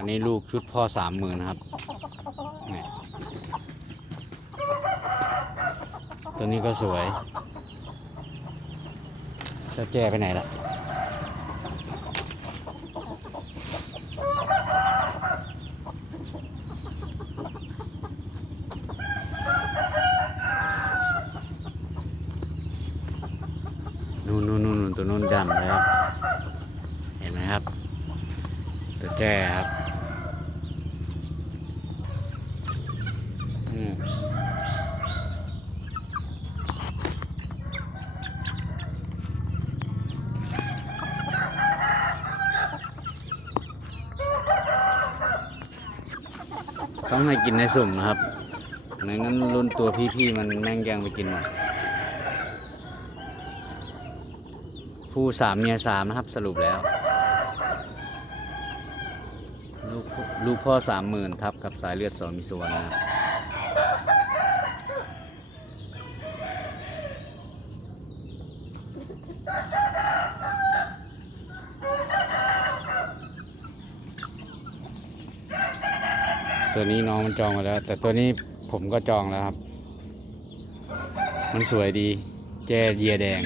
อันนี้ลูกชุดพ่อสามหมื่นนะครับนี่ตัวนี้ก็สวยเจ้าแจ้ไปไหนละนู่นนู่นนู่นนู่นตัวนู้นดำเลยครับ เห็นไหมครับ ตัวแจ้ครับอืม ต้องให้กินในสุ่มนะครับไม่งั้นรุ่นตัวพี่ๆมันแม่งแย่งไปกินหมดผู้สามเมียสามนะครับสรุปแล้ว ลูกพ่อลูกพ่อสามหมื่นทับกับสายเลือดสองมีส่วนนะครับ ตัวนี้น้องมันจองมาแล้ว แต่ตัวนี้ผมก็จองแล้วครับ มันสวยดี แจเยียแดง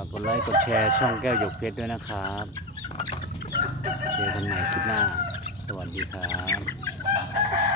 ากกดไลค์กดแชร์ช่องแก้วหยกเพชรด้วยนะครับเจอกันใหม่คลิปหน้า สวัสดีครับ